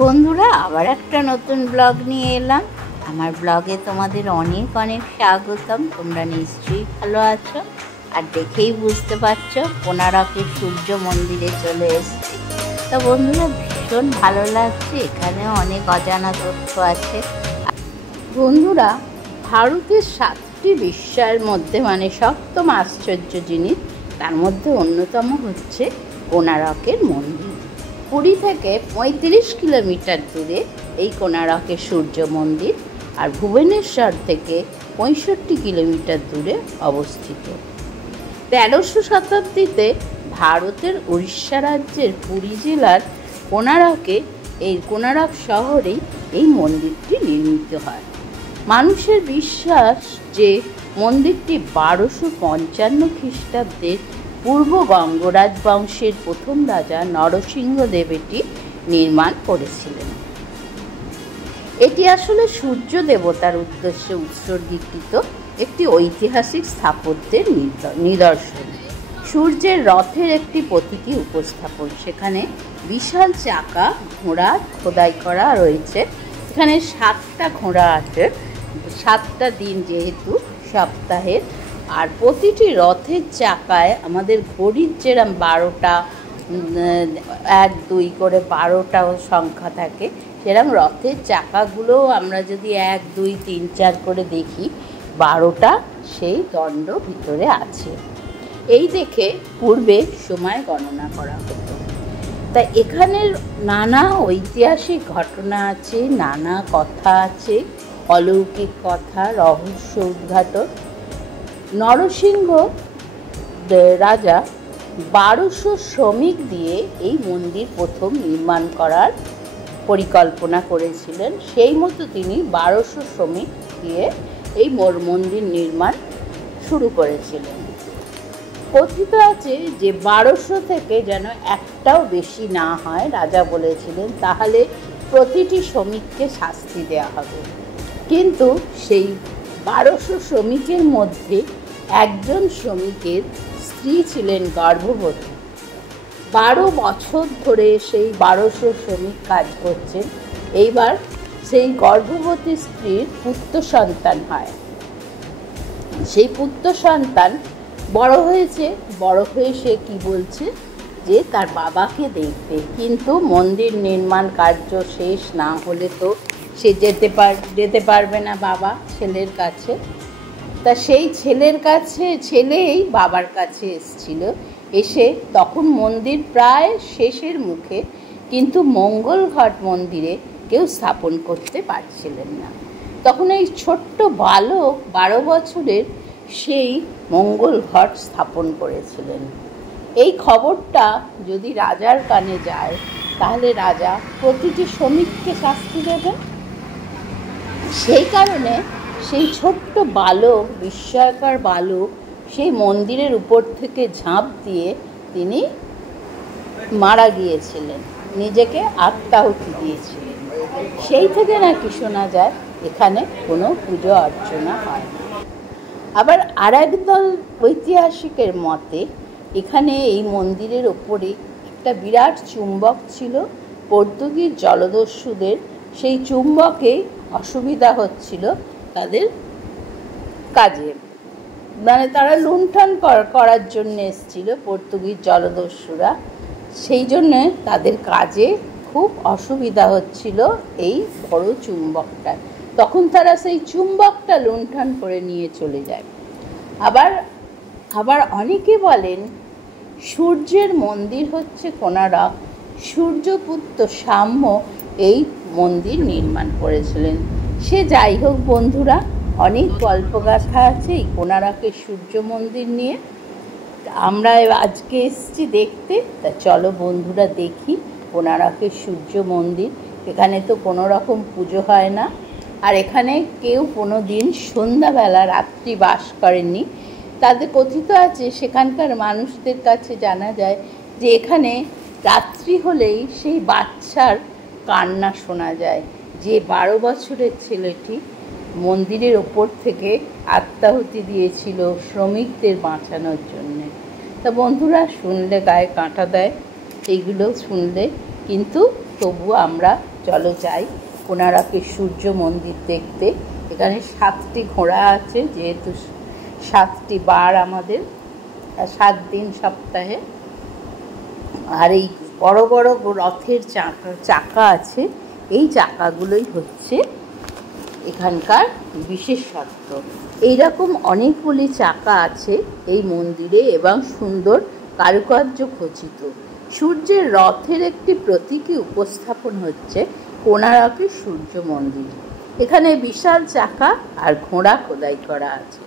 বন্ধুরা, আবার একটা নতুন ব্লগ নিয়ে এলাম। আমার ব্লগে তোমাদের অনেক অনেক স্বাগতম। তোমরা নিশ্চয়ই ভালো আছো, আর দেখেই বুঝতে পারছো কোণারকের সূর্য মন্দিরে চলে এসেছি। তো বন্ধুরা, ভীষণ ভালো লাগছে। এখানে অনেক অজানা তথ্য আছে। বন্ধুরা, ভারতের 7টি বিস্ময়ের মধ্যে সপ্তম আশ্চর্য জিনিস, তার মধ্যে অন্যতম হচ্ছে কোণারকের মন্দির। পুরী থেকে 35 কিলোমিটার দূরে এই কোণারকের সূর্য মন্দির, আর ভুবনেশ্বর থেকে 65 কিলোমিটার দূরে অবস্থিত। 1300 শতাব্দীতে ভারতের উড়িষ্যা রাজ্যের পুরী জেলার কোণারক শহরেই এই মন্দিরটি নির্মিত হয়। মানুষের বিশ্বাস যে মন্দিরটি 1255 খ্রিস্টাব্দের পূর্ব গঙ্গরাজ বংশের প্রথম রাজা নরসিংহদেব এটি নির্মাণ করেছিলেন। এটি আসলে সূর্য দেবতার উদ্দেশ্যে উৎসর্গীকৃত একটি ঐতিহাসিক স্থাপত্যের নিদর্শন। সূর্যের রথের একটি প্রতীকী উপস্থাপন। সেখানে বিশাল চাকা ঘোড়া খোদাই করা রয়েছে। এখানে 7টা ঘোড়া আছে, 7টা দিন যেহেতু সপ্তাহের। আর প্রতিটি রথের চাকায় আমাদের ঘড়ির যেরকম 12টা 1 2 করে 12টাও সংখ্যা থাকে, সেরকম রথের চাকাগুলোও আমরা যদি 1 2 3 4 করে দেখি, 12টা সেই দণ্ড ভিতরে আছে। এই দেখে পূর্বে সময় গণনা করা হতো। তাই এখানের নানা ঐতিহাসিক ঘটনা আছে, নানা কথা আছে, অলৌকিক কথা, রহস্য উদ্ঘাটন। নরসিংহ রাজা 1200 শ্রমিক দিয়ে এই মন্দির প্রথম নির্মাণ করার পরিকল্পনা করেছিলেন। সেই মতো তিনি 1200 শ্রমিক দিয়ে এই মন্দির নির্মাণ শুরু করেছিলেন। কথিত আছে যে 1200 থেকে যেন একটাও বেশি না হয়, রাজা বলেছিলেন, তাহলে প্রতিটি শ্রমিককে শাস্তি দেওয়া হবে। কিন্তু সেই 1200 শ্রমিকের মধ্যে একজন শ্রমিকের স্ত্রী ছিলেন গর্ভবতী। 12 বছর ধরে সেই 1200 শ্রমিক কাজ করছেন। এইবার সেই গর্ভবতী স্ত্রীর পুত্র সন্তান হয়। সেই পুত্র সন্তান বড় হয়েছে, বড় হয়ে সে কি বলছে যে তার বাবাকে দেখবে, কিন্তু মন্দির নির্মাণ কার্য শেষ না হলে তো সে যেতে পারবে না বাবা ছেলের কাছে। তা সেই ছেলেই বাবার কাছে এসেছিল। এসে তখন মন্দির প্রায় শেষের মুখে, কিন্তু মঙ্গল ঘট মন্দিরে কেউ স্থাপন করতে পারছিলেন না। তখন এই ছোট্ট বালক 12 বছরের সেই মঙ্গল ঘট স্থাপন করেছিলেন। এই খবরটা যদি রাজার কানে যায়, তাহলে রাজা প্রতিটি শ্রমিককে শাস্তি দেবেন। সেই কারণে সেই ছোট্ট বালক, বিস্ময়কর বালক, সেই মন্দিরের উপর থেকে ঝাঁপ দিয়ে তিনি মারা গিয়েছিলেন, নিজেকে আত্মাহুতি দিয়েছিলেন। সেই থেকে নাকি শোনা যায় এখানে কোনো পুজো অর্চনা হয় না। আবার আরেক দল ঐতিহাসিকের মতে এখানে এই মন্দিরের ওপরে একটা বিরাট চুম্বক ছিল। পর্তুগিজ জলদস্যুদের সেই চুম্বকে অসুবিধা হচ্ছিল তাদের কাজে, তারা লুণ্ঠন করার জন্য এসেছিল পর্তুগিজ জলদস্যুরা। সেই জন্যে তাদের কাজে খুব অসুবিধা হচ্ছিল এই বড় চুম্বকটা। তখন তারা সেই চুম্বকটা লুণ্ঠন করে নিয়ে চলে যায়। আবার অনেকে বলেন সূর্যের মন্দির হচ্ছে কোণারক। সূর্যপুত্র সাম্য এই মন্দির নির্মাণ করেছিলেন। সে যাই হোক বন্ধুরা, অনেক গল্পগাথা আছে এই কোণারকের সূর্য মন্দির নিয়ে। আমরা আজকে এসেছি দেখতে, তা চলো বন্ধুরা দেখি কোণারকের সূর্য মন্দির। এখানে তো কোনো রকম পুজো হয় না, আর এখানে কেউ কোনো দিন সন্ধ্যাবেলা রাত্রি বাস করেননি। তাদের কথিত আছে, সেখানকার মানুষদের কাছে জানা যায় যে এখানে রাত্রি হলেই সেই বাচ্চার কান্না শোনা যায়, যে 12 বছরের ছেলেটি মন্দিরের ওপর থেকে আত্মাহুতি দিয়েছিল শ্রমিকদের বাঁচানোর জন্যে। তা বন্ধুরা, শুনলে গায়ে কাঁটা দেয় এইগুলো শুনলে, কিন্তু তবু আমরা চলো যাই কোণারকের সূর্য মন্দির দেখতে। এখানে 7টি ঘোড়া আছে, যেহেতু 7টি বার আমাদের, 7 দিন সপ্তাহে। আর এই বড় বড় রথের চাকা আছে, এই চাকাগুলোই হচ্ছে এখানকার বিশেষত্ব। এইরকম অনেকগুলি চাকা আছে এই মন্দিরে এবং সুন্দর কারুকার্য খচিত। সূর্যের রথের একটি প্রতীকী উপস্থাপন হচ্ছে কোণারকের সূর্য মন্দির। এখানে বিশাল চাকা আর ঘোড়া খোদাই করা আছে।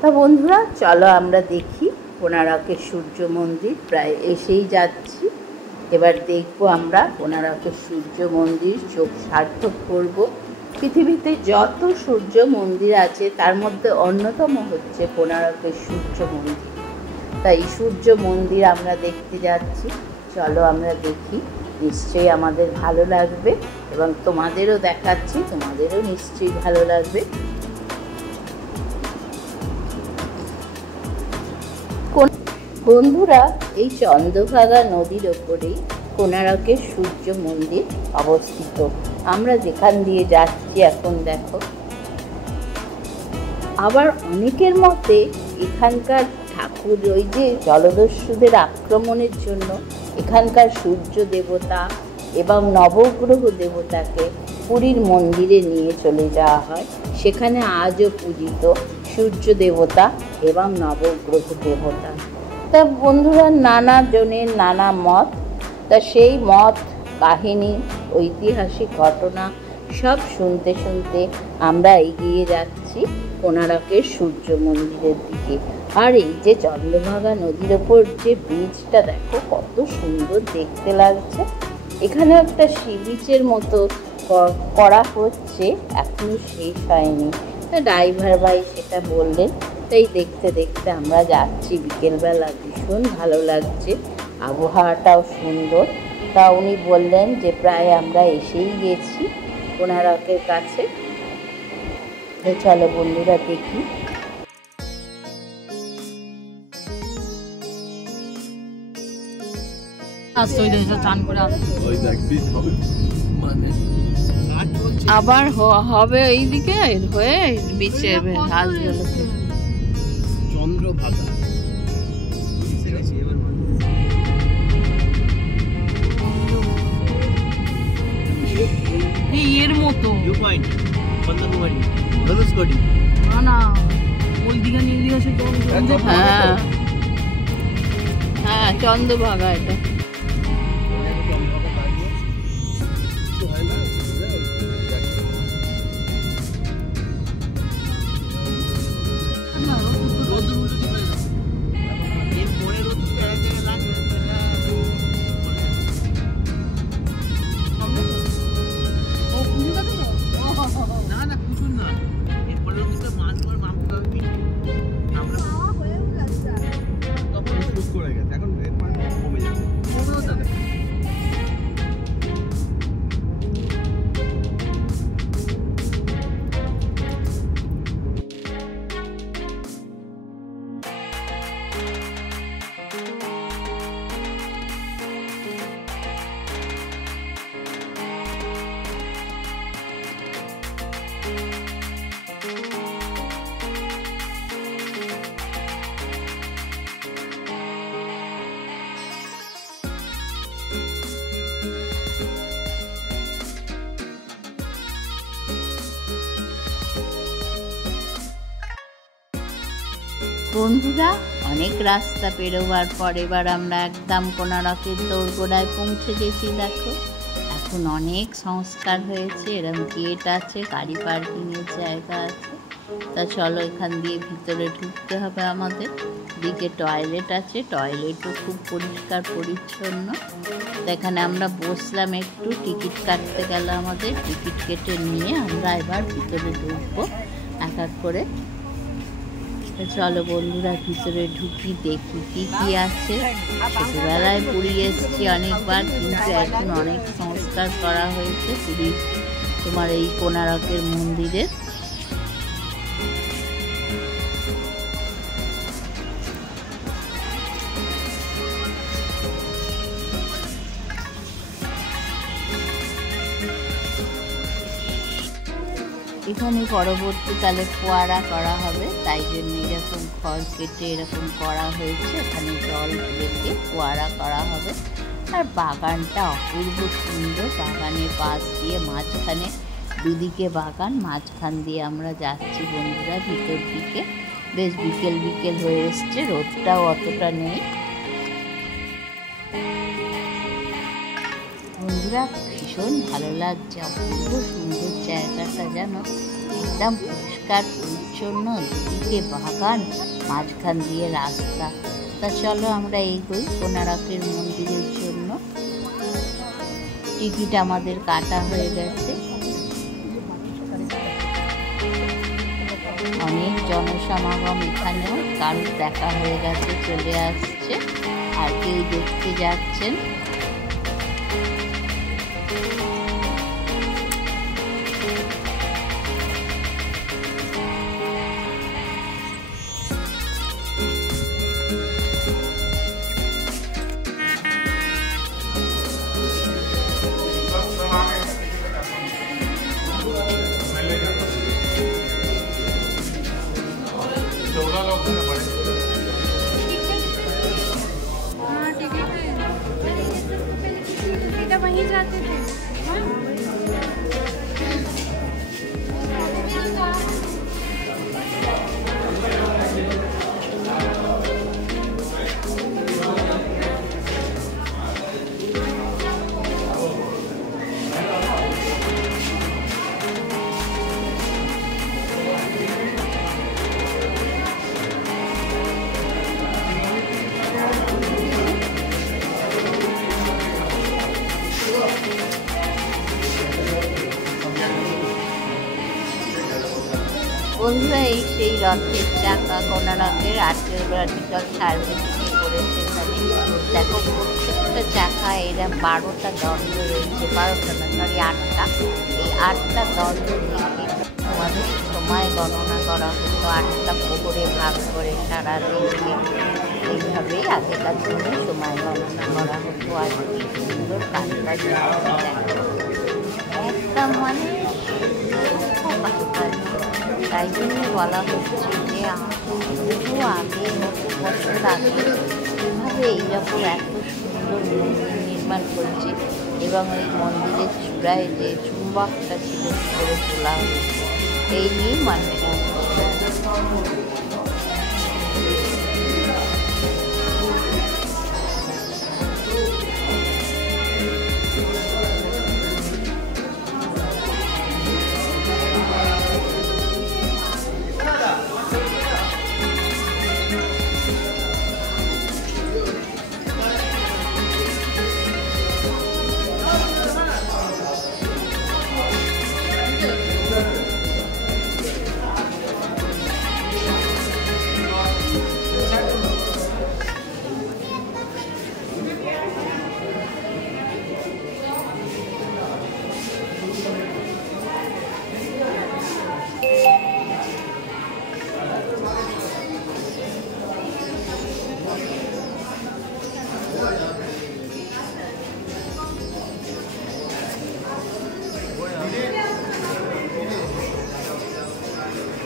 তা বন্ধুরা, চলো আমরা দেখি কোণারকের সূর্য মন্দির। প্রায় এসেই যাচ্ছি। এবার দেখবো আমরা কোণারকের সূর্য মন্দির, চোখ সার্থক করব। পৃথিবীতে যত সূর্য মন্দির আছে তার মধ্যে অন্যতম হচ্ছে কোণারকের সূর্য মন্দির। তাই সূর্য মন্দির আমরা দেখতে যাচ্ছি। চলো আমরা দেখি, নিশ্চয়ই আমাদের ভালো লাগবে এবং তোমাদেরও দেখাচ্ছি, তোমাদেরও নিশ্চয়ই ভালো লাগবে। বন্ধুরা, এই চন্দ্রভাগা নদীর ওপরেই কোণারকের সূর্য মন্দির অবস্থিত। আমরা যেখান দিয়ে যাচ্ছি এখন দেখো। আবার অনেকের মতে এখানকার ঠাকুর, ওই যে জলদস্যুদের আক্রমণের জন্য এখানকার সূর্য দেবতা এবং নবগ্রহ দেবতাকে পুরীর মন্দিরে নিয়ে চলে যাওয়া হয়। সেখানে আজও পূজিত সূর্য দেবতা এবং নবগ্রহ দেবতা। তা বন্ধুরা, নানা জনের নানা মত। তা সেই মত, কাহিনী, ঐতিহাসিক ঘটনা সব শুনতে শুনতে আমরা এগিয়ে যাচ্ছি কোণারকের সূর্য মন্দিরের দিকে। আর এই যে চন্দ্রভাগা নদীর ওপর যে ব্রিজটা দেখো, কত সুন্দর দেখতে লাগছে। এখানে একটা সি বিচের মতো করা হচ্ছে, এখনো শেষ হয়নি। ড্রাইভার ভাই সেটা বললেন। তাই দেখতে দেখতে আমরা যাচ্ছি। বিকেলবেলা ভীষণ ভালো লাগছে, আবহাওয়াটাও সুন্দর। তা উনি বললেন যে প্রায় আমরা এসেই গেছি কোণারকের কাছে। চলো বন্ধুরা দেখি। আবার হবে এইদিকে হয়ে বিচের হাঁসগুলোকে চন্দ্রভাগা এর মতো না, ওই দিকে নিয়ে দিকে আছে। হ্যাঁ হ্যাঁ, চন্দ্রভাগা এটা। বন্ধুরা, অনেক রাস্তা পেরোবার পর এবার আমরা একদম কোণারকের দোরগোড়ায় পৌঁছে গেছি। দেখো, এখন অনেক সংস্কার হয়েছে, এরকম গেট আছে, গাড়ি পার্কিংয়ের জায়গা আছে। তা চলো এখান দিয়ে ভিতরে ঢুকতে হবে আমাদের। দিকে টয়লেট আছে, টয়লেটও খুব পরিষ্কার পরিচ্ছন্ন। এখানে আমরা বসলাম একটু, টিকিট কাটতে গেল আমাদের। টিকিট কেটে নিয়ে আমরা এবার ভিতরে ঢুকবো এক এক করে। চলো বন্ধুরা ভিতরে ঢুকি, দেখি কি কি আছে। ছোটবেলায় পুরী এসেছি অনেকবার, কিন্তু এখন অনেক সংস্কার করা হয়েছে পুরীর তোমার এই কোণারকের মন্দিরে। এখানে পরবর্তীকালে ফোয়ারা করা হবে, তাই জন্য এরকম খড় কেটে এরকম করা হয়েছে। এখানে জল রেখে ফোয়ারা করা হবে। আর বাগানটা অপূর্ব সুন্দর। বাগানের পাশ দিয়ে মাঝখানে, দুদিকে বাগান, মাঝখান দিয়ে আমরা যাচ্ছি বন্ধুরা ভিতর দিকে। বেশ বিকেল বিকেল হয়ে এসছে, রোদটাও অতটা নেই। বন্ধুরা ভীষণ ভালো লাগছে, অপূর্ব সুন্দর জায়গাটা, যেন একদম পরিষ্কার পরিচ্ছন্ন, দুদিকে বাগান, মাঝখান দিয়ে রাস্তা। তা চলো আমরা এগোই কোণারকের মন্দিরের জন্য। টিকিট আমাদের কাটা হয়ে গেছে। অনেক জনসমাগম এখানেও, কারোর দেখা হয়ে গেছে, চলে আসছে, আর কেউ দেখতে যাচ্ছেন। वहीं जाते थे। বন্ধুরা এই সেই রথের চাকা কোণারকের আর্কিওলজিক্যাল সার্ভে থেকে করেছে। এখানে দেখো প্রত্যেকটা চাকা এরা 12টা দণ্ড রয়েছে, 12টা না সরি 8টা। এই 8টা দণ্ড থেকে তোমাদের সময় গণনা করা হতো, 8টা প্রহরে ভাগ করে সারা দিনকে। এইভাবেই আগেকার দিনে সময় গণনা করা হতো। আর কি সুন্দর কাজবাজ একদম মানে তাই জন্য বলা হচ্ছে যে বহু আগে, বহু বছর আগে কীভাবে এইরকম এত সুন্দর মন্দির নির্মাণ করেছে, এবং এই মন্দিরের চূড়ায় যে চুম্বকটা ছিল করে তোলা হয়েছে, এই নিয়েই মানুষের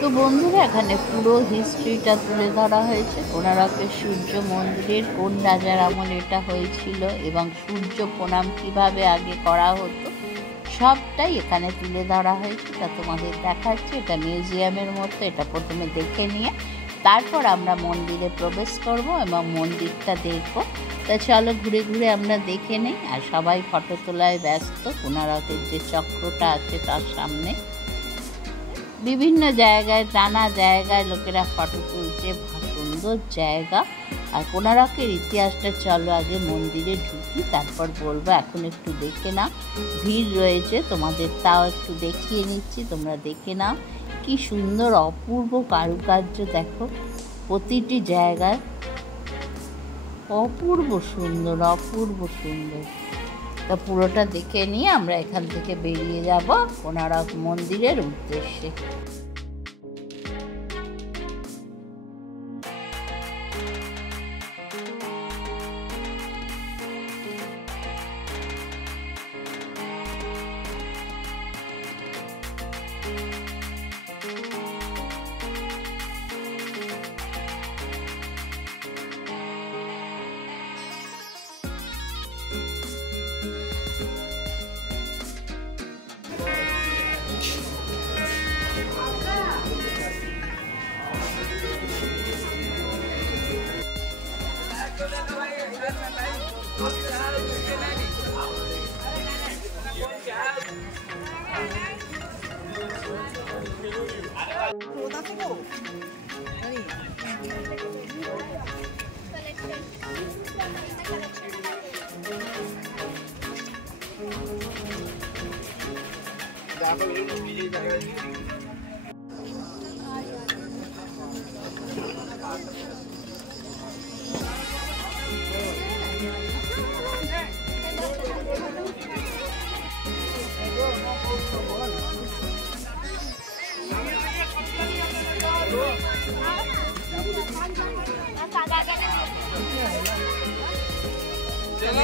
তো বন্ধুরা এখানে পুরো হিস্ট্রিটা তুলে ধরা হয়েছে। কোণারকের সূর্য মন্দিরের কোন রাজার আমলে এটা হয়েছিল এবং সূর্য প্রণাম কীভাবে আগে করা হতো, সবটাই এখানে তুলে ধরা হয়েছে। তা তোমাদের দেখাচ্ছে, এটা মিউজিয়ামের মতো। এটা প্রথমে দেখে নিয়ে তারপর আমরা মন্দিরে প্রবেশ করব এবং মন্দিরটা দেখব। তা চলো ঘুরে ঘুরে আমরা দেখে নিই। আর সবাই ফটো তোলায় ব্যস্ত। কোণারকের যে চক্রটা আছে তার সামনে বিভিন্ন জায়গায়, নানা জায়গায় লোকেরা ফটো তুলছে। সুন্দর জায়গা। আর কোণারকের ইতিহাসটা চলো আগে মন্দিরে ঢুকি, তারপর বলবো। এখন একটু দেখে নাও, ভিড় রয়েছে, তোমাদের তাও একটু দেখিয়ে নিচ্ছি, তোমরা দেখে নাও। কি সুন্দর অপূর্ব কারুকার্য দেখো প্রতিটি জায়গায়, অপূর্ব সুন্দর, অপূর্ব সুন্দর। তা পুরোটা দেখে নিয়ে আমরা এখান থেকে বেরিয়ে যাব কোণারক মন্দিরের উদ্দেশ্যে।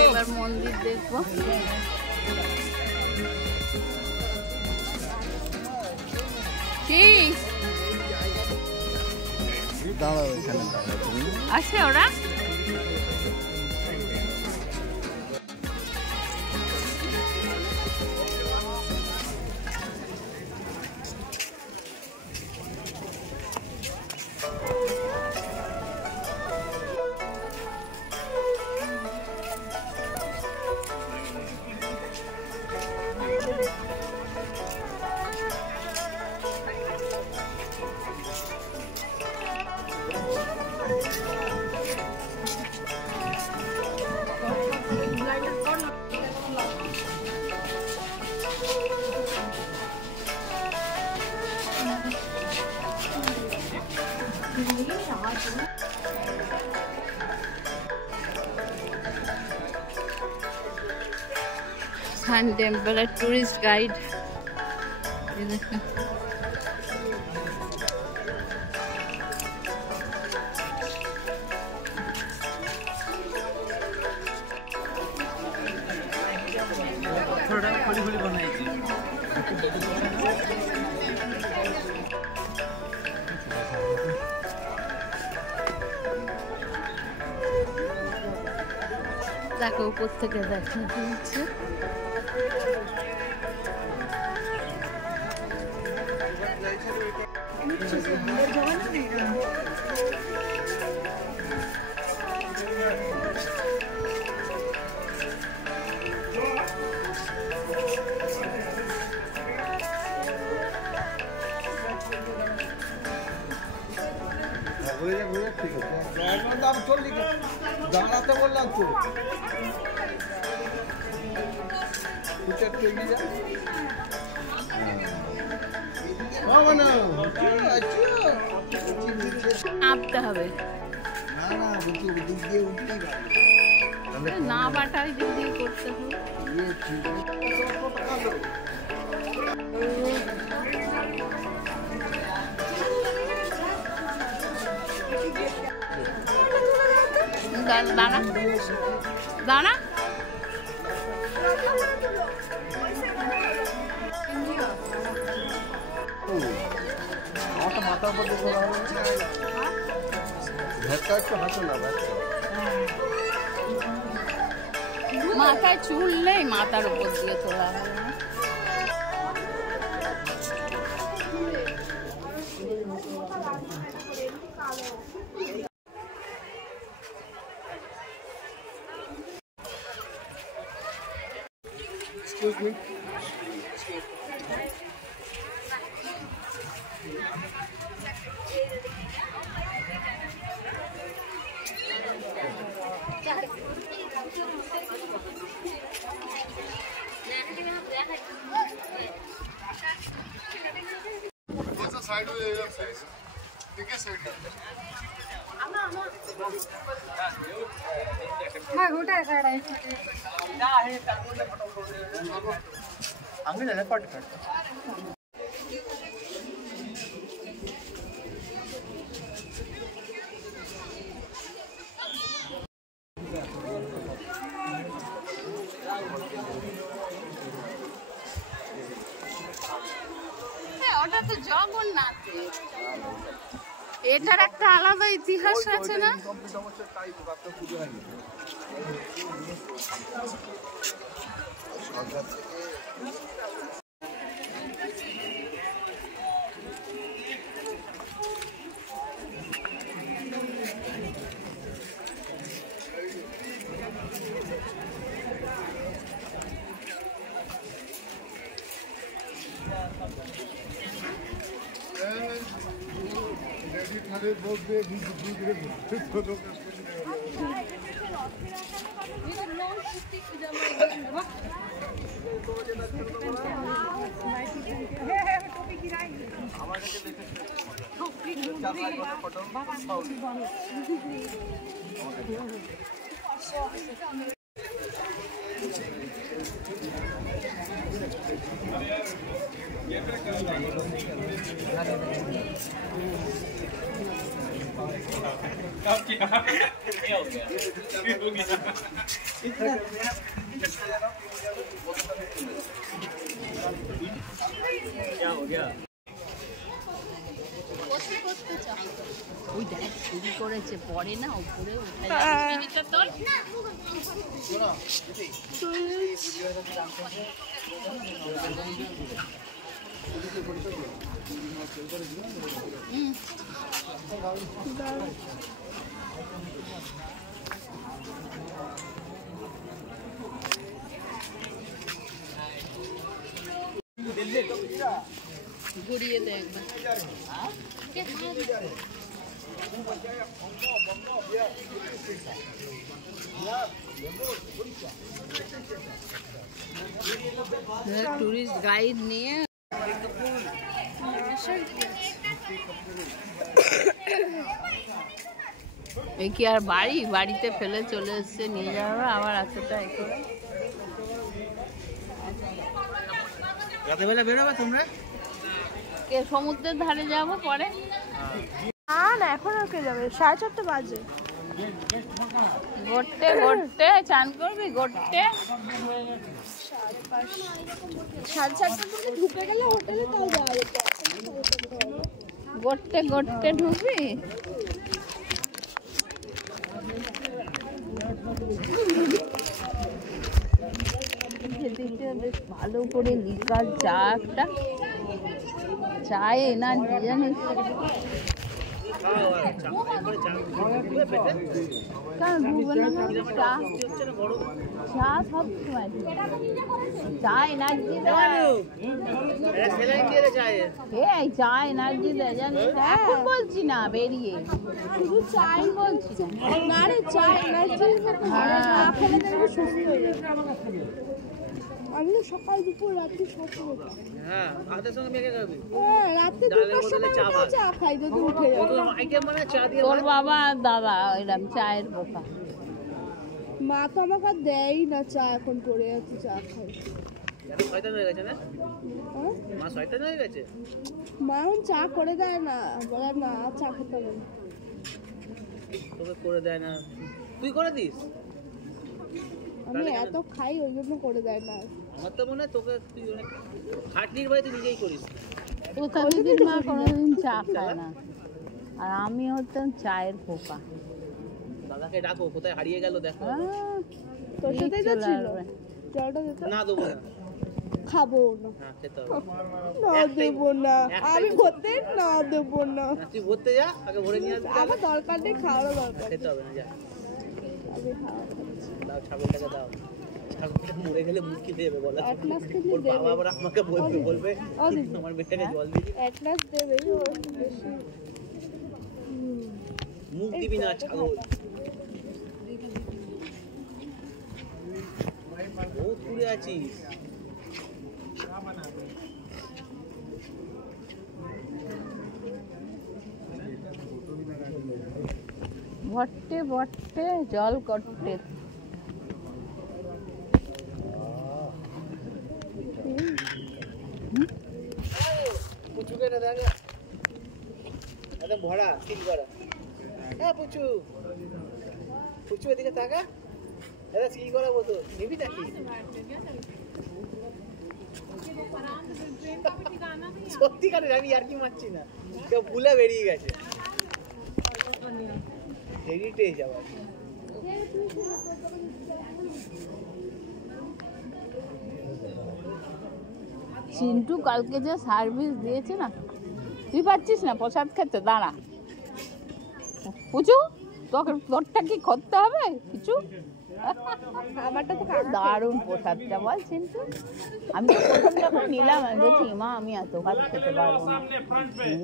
এবার মন্দির দেখবো। কি আসছে ওরা? Sun Temple, a tourist guide. थोड़ा खोली खोली बनाई थी। দেখো উপর থেকে দেখা যাচ্ছে। দাঁড়াতে বললাম তো নামতে হবে না বাটায় যদি করতে হবে। দাঁড়া দাঁড়া মাথার মধ্যে ভেতটা একটু হাঁটো না মাথায় চুল নেই, মাথার উপর দিয়ে তোলা হবে। Excuse me. साइड में ठीक है साइड हाँ गोटा साइड है अंगने पट कर ওটা তো জগন্নাথ, এটার একটা আলাদা ইতিহাস আছে না? ওই দেখ চুরি করেছে, পরে না উপরে উঠে ঘুরিয়ে দেয় একবার। টুরিস্ট গাইড নিয়ে এই কি আর বাড়িতে ফেলে চলে এসছে, নিয়ে যাওয়া আবার এতটা করে। রাতেবেলা বেরোবে তোমরা? কে সমুদ্রের ধারে যাবো পরে? না এখন আর কে যাবে, 4:30 বাজে। ঘুরতে ঘুরতে চান করবি? ঘুরতে 4:30 মধ্যে ঢুকে গেলে হোটেলে তাও যাওয়া যেত। ঘুরতে ঘুরতে ঢুকবি? সেদিকে বেশ ভালো করে লিকার চা, একটা চায়ে না জানিস কেন ঢুকবে না? চা চা সব সময় চা এনার্জি দেয়, এই চা এনার্জি দেয় জানিস। এখন বলছি না, বেরিয়ে শুধু চাই বলছি না রে, চা এনার্জি না খেলে দেখবি সুস্থ হয়ে যাবে। আমি তো সকাল দুপুর রাত্রি সব খেতাম। হ্যাঁ, ভাতের সঙ্গে মেখে খাবি। হ্যাঁ, রাতে দুটোর সময় চা খাই যদি উঠে যাবে। তোর বাবা আর দাদা এরকম চায়ের বোকা। মা তো আমাকে আর দেয়ই না চা, এখন পড়ে আছে চা খাই। শয়তান হয়ে গেছে না? হ্যাঁ? মা শয়তান হয়ে গেছে? মা এখন চা করে দেয় না, বলে না আর চা খেতে হবে না। তোকে করে দেয় না, তুই করে দিস? আমি এত খাই ওই জন্য করে দেয় না। আমার তো মনে হয় তোকে তুই অনেক খাটনির বাড়ি তুই নিজেই করিস। তোর দিদির মা কোনোদিন চা খায় না, আর আমি হতাম চায়ের পোকা। দাদাকে ডাকো, কোথায় হারিয়ে গেল দেখো। তোর সাথেই তো ছিল। জলটা দিতে না দেবো না, খাবো না। হ্যাঁ খেতে হবে। না দেবো না, আমি ভরতে না দেবো না। তুই ভরতে যা, আগে ভরে নিয়ে আসবি। আমার দরকার নেই, খাওয়ারও দরকার খেতে হবে না, যা আমি খাওয়া খাচ্ছি। দাও, ছাগলটাকে দাও। ছাগলটা মরে গেলে মুখ কি দেবে বলো? এক গ্লাস খেলে ওর বাবা আবার আমাকে বলবে আমার বেটাকে জল দিবি। এক গ্লাস দেবে, ওর বেশি মুখ দিবি না ছাগল। বহুত ঘুরে আছিস। ভট্টে ভট্টে জল করতে। পুচুকে না দেখ, একদম ভরা সিল করা। হ্যাঁ পুচু, পুচু এদিকে তাকা। দাদা সিল করা বোতল নিবি নাকি? সত্যিকারের, আমি আর কি মারছি না, কেউ ভুলে বেরিয়ে গেছে। হেরিটেজ আবার চিন্টু কালকে যে সার্ভিস দিয়েছে না, তুই পাচ্ছিস না প্রসাদ খেতে? দাঁড়া পুচু, তোরটা কি করতে হবে কিছু? আমারটা তো দারুণ প্রসাদটা বল চিন্তু। আমি তো প্রথম যখন নিলাম আমি বলছি মা আমি এত ভাত খেতে পারবো না।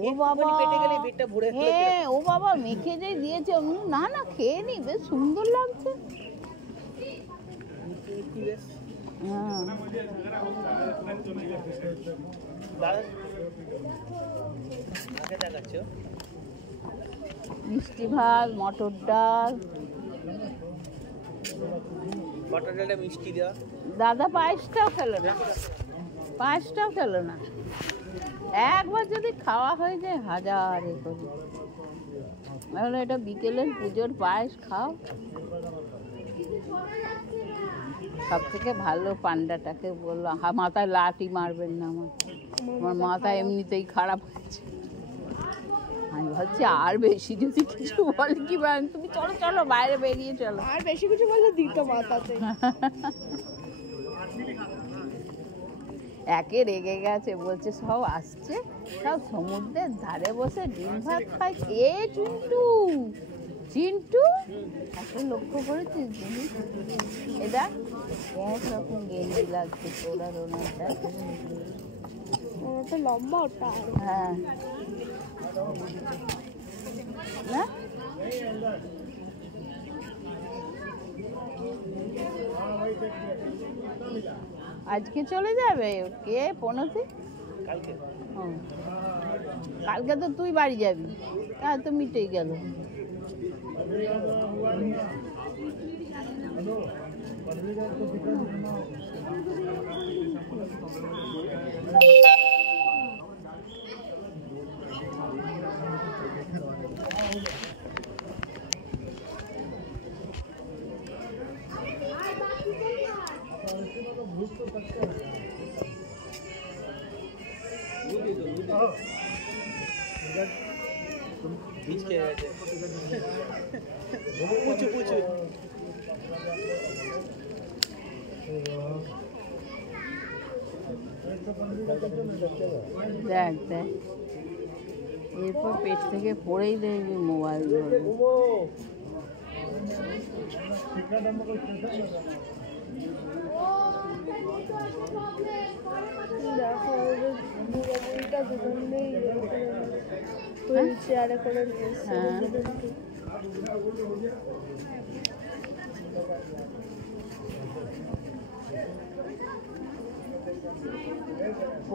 ও বাবা পেটে গেলে পেটটা ভরে গেল। হ্যাঁ ও বাবা মেখে যে দিয়েছে না না খেয়ে নি বেশ সুন্দর লাগছে। হ্যাঁ মিষ্টি ভাত মটর ডাল মটর ডালটা মিষ্টি দেওয়া। দাদা পায়েসটাও খেলো না, পায়েসটাও খেলো না। একবার যদি খাওয়া হয়ে যায় হাজার এ করি। তাহলে এটা বিকেলের পুজোর পায়েস খাও। সব থেকে ভালো পান্ডাটাকে বললো মাথায় লাঠি মারবেন না, আমার মাথা এমনিতেই খারাপ হয়েছে। আমি ভাবছি আর বেশি যদি কিছু বলে কি তুমি চলো চলো বাইরে বেরিয়ে চলো। আর বেশি কিছু বললে দিত মাথাতে। একে রেগে গেছে বলছে সব আসছে সব সমুদ্রের ধারে বসে ডিম ভাত খায়। এ চিন্টু চিন্টু এত লক্ষ্য করেছিস জিনিস এটা একরকম গেঞ্জি লাগছে তোরা রোনাটা। ওটা লম্বা ওটা। হ্যাঁ না আজকে চলে যাবে কে পনেরোতে? কালকে তো তুই বাড়ি যাবি, তা তো মিটেই গেল। পুচু পুচু দেখ দেখ এরপর পেট থেকে পড়েই দেখবি মোবাইল ধরবে। দেখো দুটা দুজনেই হুইল চেয়ারে করে নিয়েছে। হ্যাঁ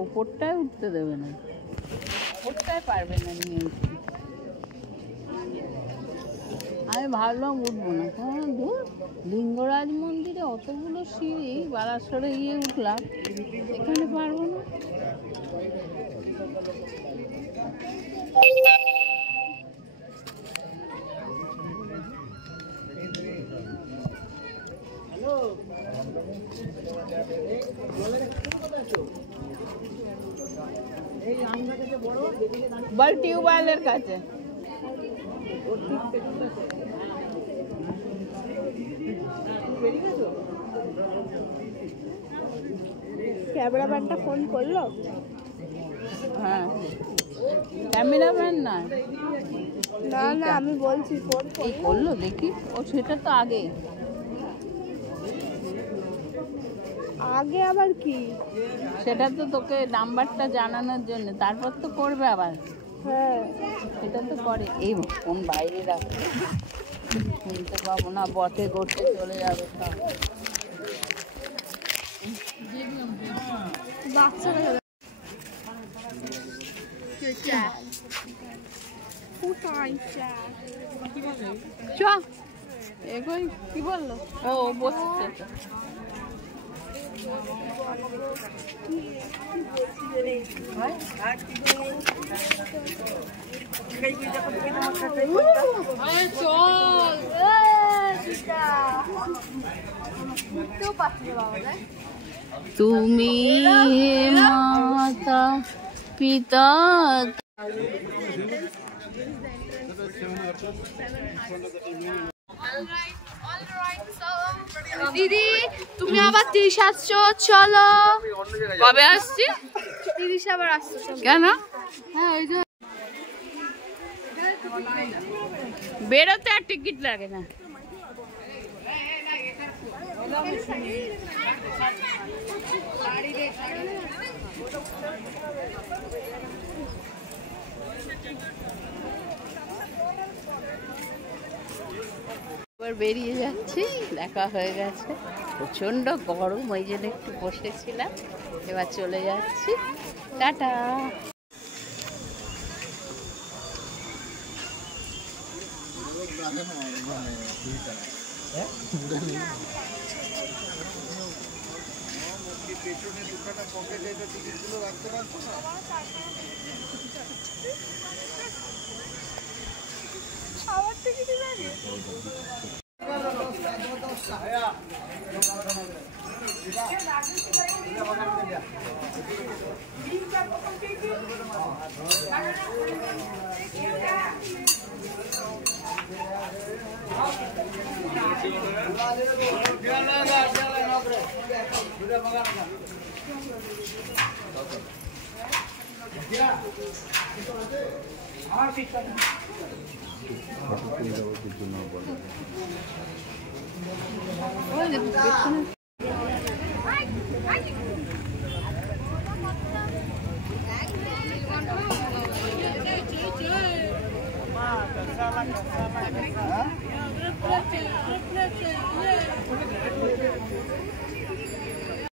ওপরটায় উঠতে দেবে না, ওপরটায় পারবে না নিয়ে উঠতে। আমি ভাবলাম উঠবো না, কারণ ধর লিঙ্গরাজ মন্দিরে অতগুলো সিঁড়ি বালাসরে গিয়ে উঠলাম, এখানে পারবো না। বল টিউবওয়েলের কাছে। ক্যামেরাম্যানটা ফোন করলো? হ্যাঁ ক্যামেরাম্যান না না না আমি বলছি ফোন এই করলো দেখি। ও সেটা তো আগে আগে আবার কি? সেটা তো তোকে নাম্বারটা জানানোর জন্য, তারপর তো করবে আবার। হ্যাঁ এটা তো করে। এই ফোন বাইরে রাখবে, শুনতে পাবো না, বটে গড়তে চলে যাবে সব। বাচ্চারা চ এগোই। কি বললো? ও বসছে। তুমি মাতা পিতা। দিদি তুমি আবার 30 আসছো, চলো। কবে আসছি? 30 আবার আসছো কেন? হ্যাঁ ওই যে বেরোতে আর টিকিট লাগে না। এবার বেরিয়ে যাচ্ছি, দেখা হয়ে গেছে। প্রচন্ড গরম, ওই জন্য একটু বসেছিলাম। এবার চলে যাচ্ছি, টাটা। পেছনে দুখানা পকেটে এটা টিকিটগুলো রাখতে পারতো না? আমার টিকিটই লাগে।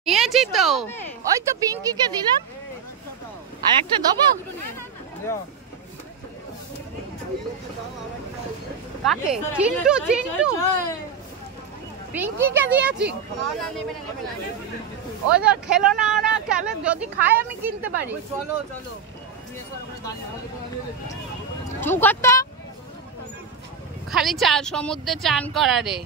নিয়েছি তো, ওই তো পিঙ্কিকে দিলাম, আর একটা দেবো। কাকে? চিন্টু, চিন্টু পিঙ্কিকে দিয়েছি। ওই ধর খেলো না ওরা, খেলে যদি খায় আমি কিনতে পারি। চলো চলো চুপ করতো, খালি চা সমুদ্রে চান করারে।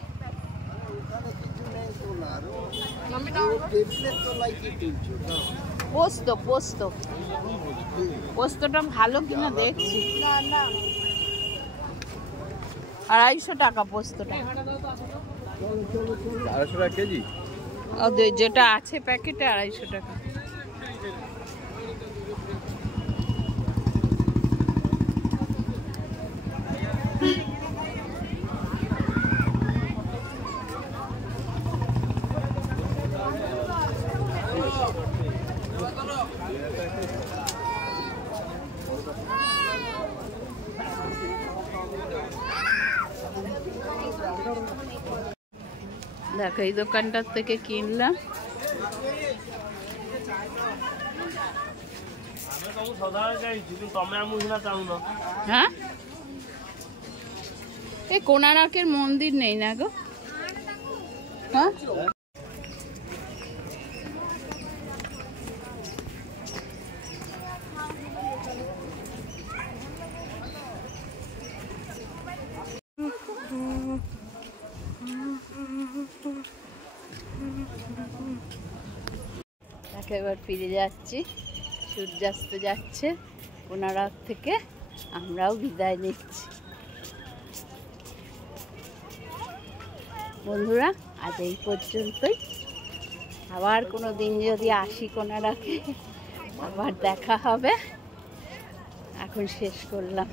পোস্ত, পোস্ত, পোস্তটা ভালো কিনা দেখছি। 250 টাকা পোস্তটা। 250 টাকা কেজি? যেটা আছে প্যাকেটে 250 টাকা। দেখো এই দোকানটার থেকে কিনলাম। হ্যাঁ, এই কোণারকের মন্দির নেই না গো? হ্যাঁ, এবার ফিরে যাচ্ছি, সূর্যাস্ত যাচ্ছে কোণারক থেকে, আমরাও বিদায় নিচ্ছি। বন্ধুরা, আজ এই পর্যন্তই। আবার কোনো দিন যদি আসি কোণারকে আবার দেখা হবে। এখন শেষ করলাম।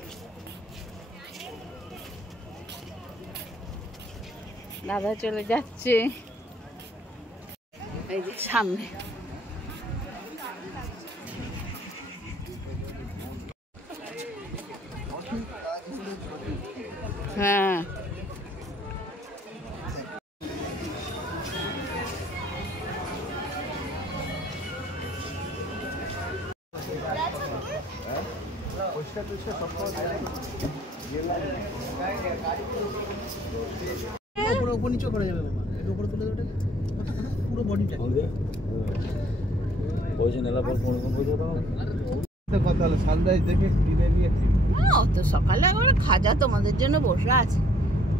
দাদা চলে যাচ্ছে এই যে সামনে। হ্যাঁ, উপর নিচে করা যাবে মামা, একটু উপরে তুলে দাও এটাকে, পুরো বডিটা। ওই যে নেলা পর কোন বুঝে দাও কথা হলো সানরাইজ দেখে দিনে নিয়ে তো সকালে আবার খাজা তোমাদের জন্য বসে আছে,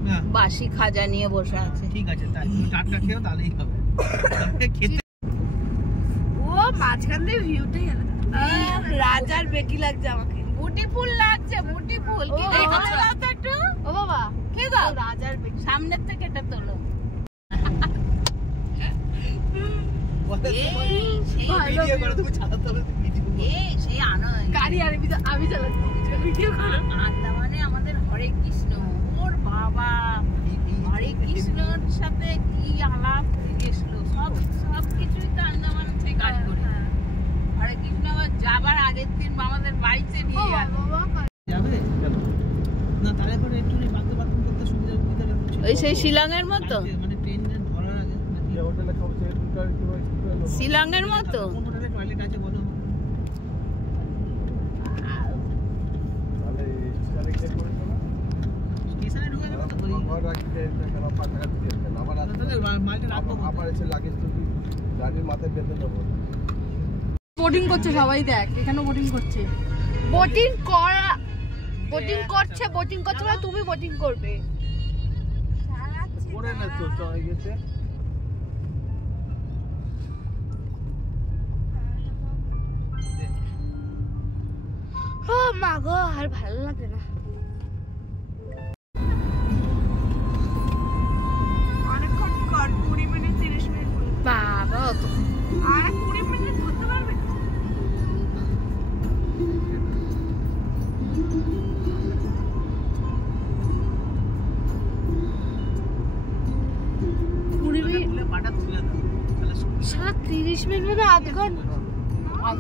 না বাসি খাজা নিয়ে বসে আছে। ঠিক আছে, তাই টাটকা খেও তাহলেই হবে। খেতে ও মাঝখান দিয়ে ভিউটাই রাজার বেকি লাগছে আমাকে। বুটিফুল লাগছে, বুটিফুল। কি দেখাচ্ছ তো একটু? ও বাবা, কি গো? রাজার বেকি সামনের থেকে এটা তোলো। ভিডিও করো, তুমি চালাতে হবে ভিডিও। সেই আনন্দ গাড়ি আর আমি চালাচ্ছি, ভিডিও করো। আন্দামানে আমাদের হরে কৃষ্ণ, ওর বাবা হরে কৃষ্ণ সাথে কি আলাপ হয়ে গেছিল, সব কিছুই তো আন্দামান থেকে কাজ করে। হরে কৃষ্ণ আবার যাবার আগের দিন আমাদের বাড়িতে নিয়ে গেল। যাবে না, তাহলে পরে একটু বাথরুম করতে সুবিধা ওই সেই শিলংয়ের মতো, মানে ট্রেন ধরার আগে নাকি হোটেলে খাবো শিলংয়ের মতো। কোন হোটেলে টয়লেট আছে বলো? তাহলে স্টেশনে গিয়ে করেছো না? স্টেশনে ঢুকে যাবে তো করি। ঘর রাখতে কেন 5 টাকা দিয়ে দেন, আবার তাহলে মালটা রাখবো আবার এসে লাগেজ তো গাড়ির মাথায় বেঁধে দেবো। বোটিং করছে সবাই, দেখ এখানেও বোটিং করছে। বোটিং করছে না, তুমি বোটিং করবে। করে না তো চলে গেছে। ও মা গো, আর ভালো লাগে না। অনেকক্ষণ কর, 20 মিনিট 30 মিনিট বাবা, আর 20 মিনিট ধরতে পারবে? পাটা তুলে দাও তাহলে সারা 30 মিনিট মানে আধ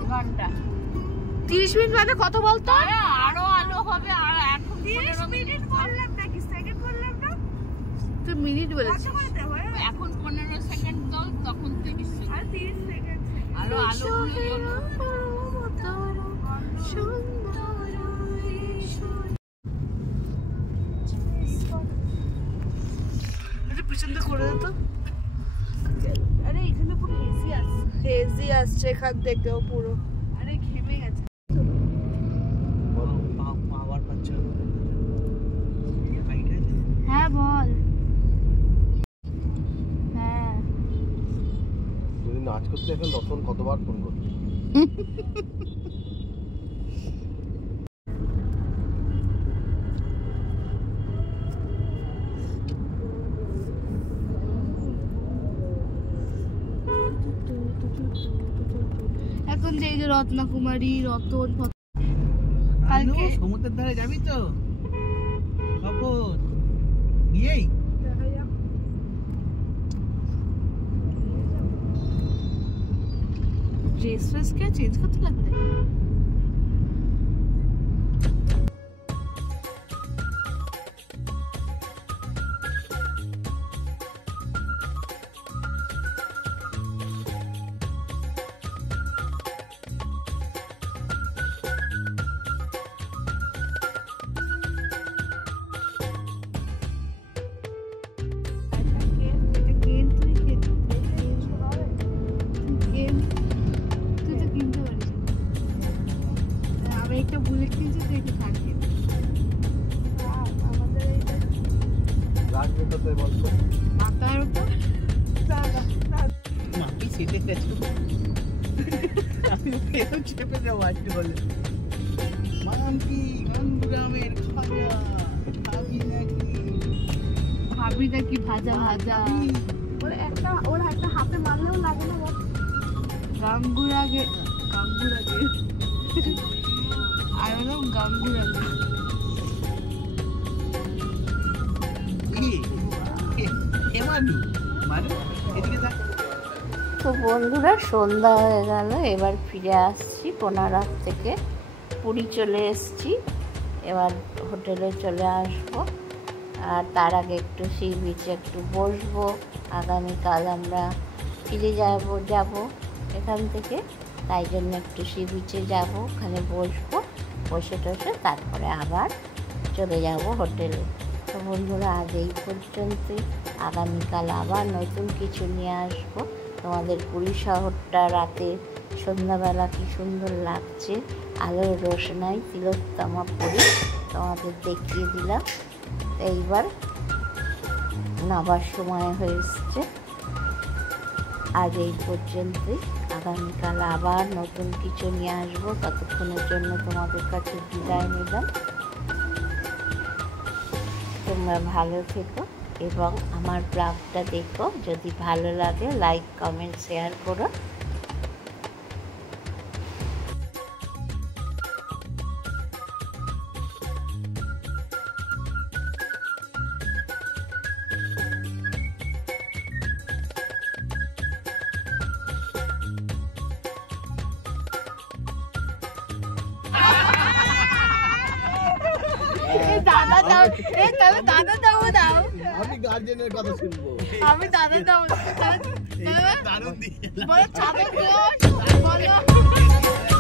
ঘন্টা। 30 মিনিট মানে কত বলতো? আরো আলো হবে। আর এখন 30 মিনিট বললাম নাকি সেকেন্ড বললাম না? তুই মিনিট বলেছিস। এখন 15 সেকেন্ড দাও, তখন 30 সেকেন্ড। আর 30 সেকেন্ড আরো আলো পিছন দিয়ে করে দে তো। আরে এখানে পুরো হেজি আসছে এখান থেকেও পুরো। আরে ঘেমে গেছে। বলো পাওয়ার পাচ্ছে। হ্যাঁ বল। হ্যাঁ যদি নাচ করতে এখন দর্শন কতবার ফোন করবে। এখন যে এই যে রত্নাকুমারী, রতন কালকে সমুদ্রের ধারে যাবি তো? কখন গিয়েই ড্রেস কে চেঞ্জ করতে লাগবে। একটা বুলেট কিনছি, তুই একটু থাকবি। রাখবে কোথায় বলছো? মাথার উপর মাটি সেটে গেছে। আমি এরকম চেপে যাবো আজকে বলে মাম্পি গাঙ্গুরামের খাজা খাবি নাকি? খাবি নাকি ভাজা ভাজা? ওর একটা হাতে মারলেও লাগে না। গাঙ্গুরাগে I don't know গাঙ্গুরাগে। তো বন্ধুরা, সন্ধ্যা হয়ে গেল, এবার ফিরে আসছি। কোনারক থেকে পুরী চলে এসেছি, এবার হোটেলে চলে আসবো। আর তার আগে একটু সি বিচে একটু বসবো। আগামীকাল আমরা ফিরে যাব এখান থেকে, তাই জন্য একটু সি বিচে যাবো, ওখানে বসবো, বসে টসে তারপরে আবার চলে যাব হোটেলে। তো বন্ধুরা, আজ এই পর্যন্তই। আগামীকাল আবার নতুন কিছু নিয়ে আসবো। তোমাদের পুরী শহরটা রাতে সন্ধ্যাবেলা কি সুন্দর লাগছে, আলোর রোশনাই তিলোত্তমা পুরী তোমাদের দেখিয়ে দিলাম। এইবার নাবার সময় হয়ে এসছে। আজ এই পর্যন্তই। আগামীকাল আবার নতুন কিছু নিয়ে আসবো। ততক্ষণের জন্য তোমাদের কাছে বিদায় নিলাম। তোমরা ভালো থেকো এবং আমার ব্লগটা দেখো। যদি ভালো লাগে লাইক কমেন্ট শেয়ার করো। তাহলে দাদা দাও দাও আমি গার্জেনের কথা শুনবো। আমি দাদা দাও দারুণ দিয়ে বলো চাদর দিও বলো